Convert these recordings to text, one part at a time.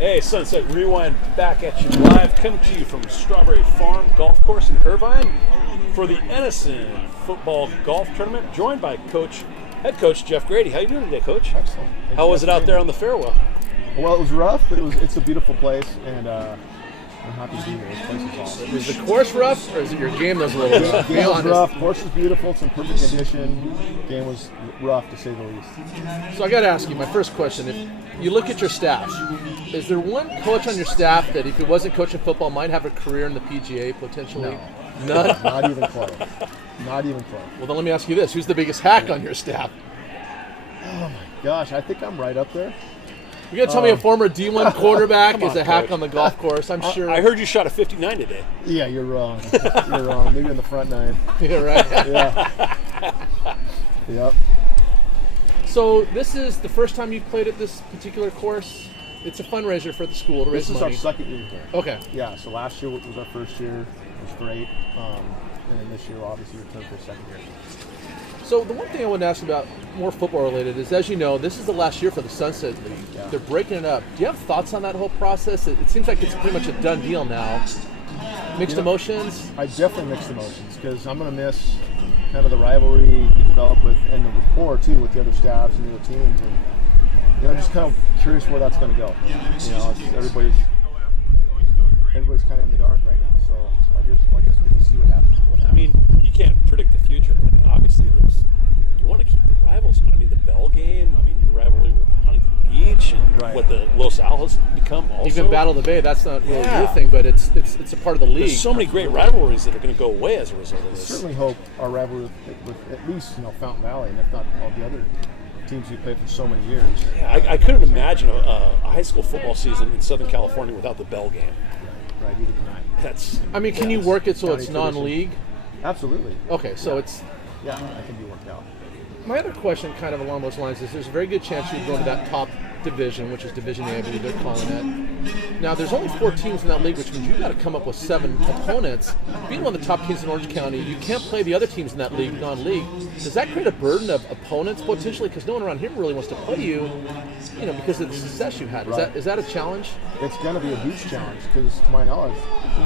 Hey, Sunset Rewind back at you live, coming to you from Strawberry Farm Golf Course in Irvine for the Edison Football Golf Tournament, joined by head coach Jeff Grady. How you doing today, Coach? Excellent. How was it out there on the fairwell? Well, it was rough, but it's a beautiful place, and I'm happy to be here. This place is awesome. Is the course rough, or is it your game that was a little rough? Game was rough. Course was beautiful. It's in perfect condition. Game was rough, to say the least. So I got to ask you, my first question, if you look at your staff, is there one coach on your staff that if he wasn't coaching football might have a career in the PGA potentially? No. None? Not even close. Not even close. Well, then let me ask you this. Who's the biggest hack on your staff? Oh, my gosh. I think I'm right up there. You got to tell me a former D1 quarterback is a hack Coach. on the golf course. I'm sure. I heard you shot a 59 today. Yeah, you're wrong. You're wrong. Maybe in the front nine. Yeah, right. Yeah. Yep. So this is the first time you've played at this particular course? It's a fundraiser for the school to raise This is money. our second year here. Okay. Yeah, so last year was our first year. It was great. And then this year, obviously, returned for a second year. So the one thing I wanted to ask about, more football related, is as you know, this is the last year for the Sunset League. Yeah. They're breaking it up. Do you have thoughts on that whole process? It seems like it's pretty much a done deal now. Mixed emotions? I definitely mixed emotions because I'm going to miss kind of the rivalry you develop with and the rapport too with the other staffs and the other teams, and just kind of curious where that's going to go. Everybody's kind of in the dark right now, so I guess we'll just see what happens. I mean, you can't predict the future, but I mean, obviously you want to keep the rivals on. I mean, the Bell game, your rivalry with Huntington Beach, and Right. what the Los Al has become also. Even Battle of the Bay, that's not really Yeah. your thing, but it's a part of the league. There's so many great rivalries that are going to go away as a result of I this. certainly hope our rivalry with at least Fountain Valley, and if not all the other teams we played for so many years. Yeah, I couldn't imagine a high school football season in Southern California without the Bell game. Right, either can I. That's. Can you work it so County it's tradition. non-league? Absolutely. Okay, so it's... Yeah, I can be worked out. My other question kind of along those lines is there's a very good chance you'd go to that top division, which is Division A, I believe they're calling it. Now, there's only 4 teams in that league, which means you've got to come up with 7 opponents. Being one of the top teams in Orange County, you can't play the other teams in that league, non-league. Does that create a burden of opponents potentially? Because no one around here really wants to play you, because of the success you had. Right. Is that a challenge? It's going to be a huge challenge because, to my knowledge,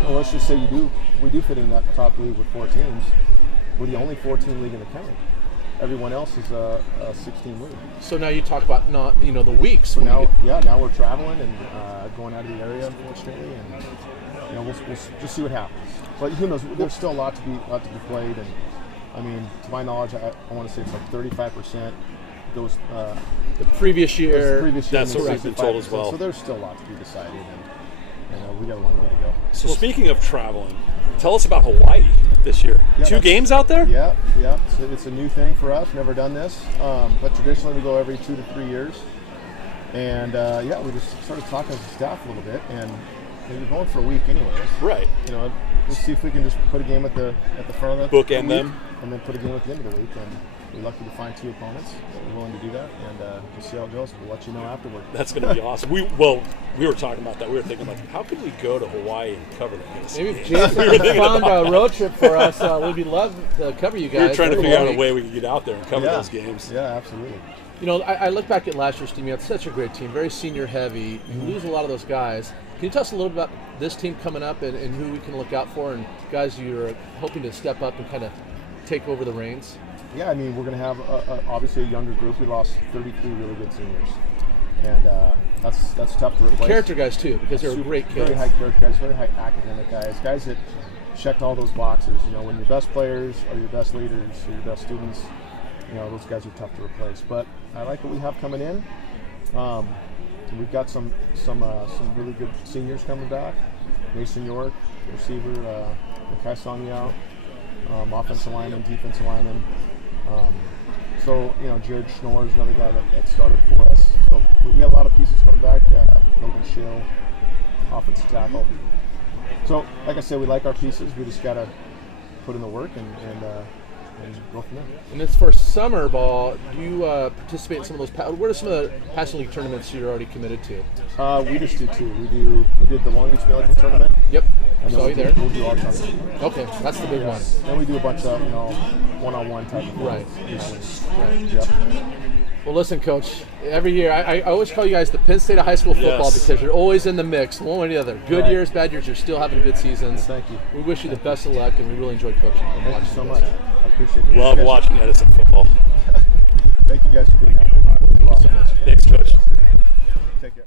let's just say we do fit in that top league with 4 teams. We're the only 4-team league in the county. Everyone else is a 16 league. So now you talk about the weeks. So when you now we're traveling and going out of the area, unfortunately, and we'll just see what happens. But who knows? There's still a lot to be played, and to my knowledge, I want to say it's like 35% goes. the previous year. That's what we've been told as well. So there's still a lot to be decided, and we got a long way to go. So speaking of traveling, tell us about Hawaii this year. Yeah, 2 games out there? Yeah. So it's a new thing for us. Never done this, but traditionally we go every 2 to 3 years. And we just started talking to the staff a little bit, and we're going for a week anyways. Right. Let's see if we can just put a game at the front of the Bookend week, them. and then put a game at the end of the week. And we're lucky to find 2 opponents that are willing to do that, and we'll see how it goes. We'll let you know afterward. That's going to be awesome. We were talking about that. We were thinking, how could we go to Hawaii and cover the Edison Maybe game? Jason found a road trip for us. We'd love to cover you guys. We were trying to figure out a week. way we could get out there and cover those games. Yeah, absolutely. I look back at last year's team. You had such a great team, very senior heavy. You lose a lot of those guys. Can you tell us a little bit about this team coming up and who we can look out for and guys you're hoping to step up and kind of take over the reins? Yeah, we're going to have obviously a younger group. We lost 33 really good seniors, and that's tough to replace. Character guys too, because they're great kids. Very high character guys, very high academic guys that checked all those boxes. When your best players are your best leaders, or your best students, those guys are tough to replace. But I like what we have coming in. We've got some really good seniors coming back. Mason York, receiver, Kai Song-Yao, offensive lineman, defensive lineman. Jared Schnorr is another guy that started for us. So we got a lot of pieces coming back. Logan Schill, offensive tackle. So, like I said, we like our pieces. We just got to put in the work and go from there. And this for summer ball, do you participate in some of those? What are some of the passing league tournaments you're already committed to? We just do 2. We did the Long Beach Milliken tournament. Yep. And Saw you there. We'll do our tournament. Okay, that's the big one. Then we do a bunch of one-on-one type of Right. things. Right. Yep. Well, listen, Coach. Every year, I always call you guys the Penn State of high school football Yes. because you're always in the mix, one way or the other. Good Right. years, bad years, you're still having good seasons. Thank you. We wish you the best of luck, and we really enjoy coaching and Thank watching you so you much. guys. I appreciate it. Love watching Edison football. Thank you guys for being here. Thank you so much. Thanks, Coach. Take care.